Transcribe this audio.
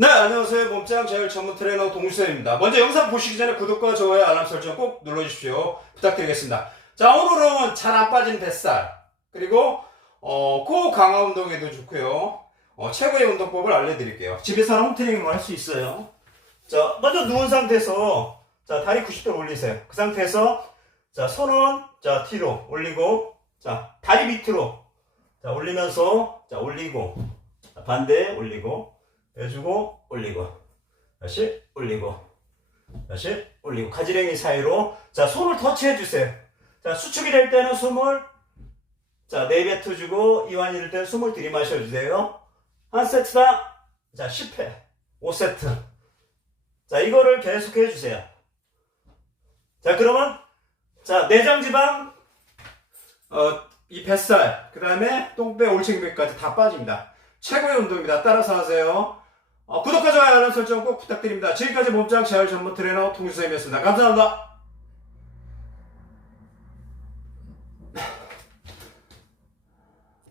네, 안녕하세요. 몸짱 제일 전문 트레이너 동수입니다. 먼저 영상 보시기 전에 구독과 좋아요, 알람 설정 꼭 눌러주십시오. 부탁드리겠습니다. 자, 오늘은 잘 안 빠진 뱃살, 그리고, 어, 코 강화 운동에도 좋고요. 어, 최고의 운동법을 알려드릴게요. 집에서는 홈트레이닝을 할 수 있어요. 자, 먼저 누운 상태에서, 자, 다리 90도 올리세요. 그 상태에서, 자, 손은, 자, 뒤로 올리고, 자, 다리 밑으로, 자, 올리면서, 자, 올리고, 자, 반대 올리고, 해주고 올리고 다시 올리고 다시 올리고. 가지랭이 사이로. 자 손을 터치해 주세요. 자 수축이 될 때는 숨을 자 내뱉어 주고 이완이 될 때는 숨을 들이마셔 주세요. 한 세트당 자 10회. 5세트. 자 이거를 계속 해 주세요. 자 그러면 자 내장지방 어, 이 뱃살 그 다음에 똥배 올챙이배까지 다 빠집니다. 최고의 운동입니다. 따라서 하세요 어, 구독과 좋아요 알람 설정 꼭 부탁드립니다. 지금까지 몸짱 재활 전문 트레이너 통수쌤이었습니다. 감사합니다.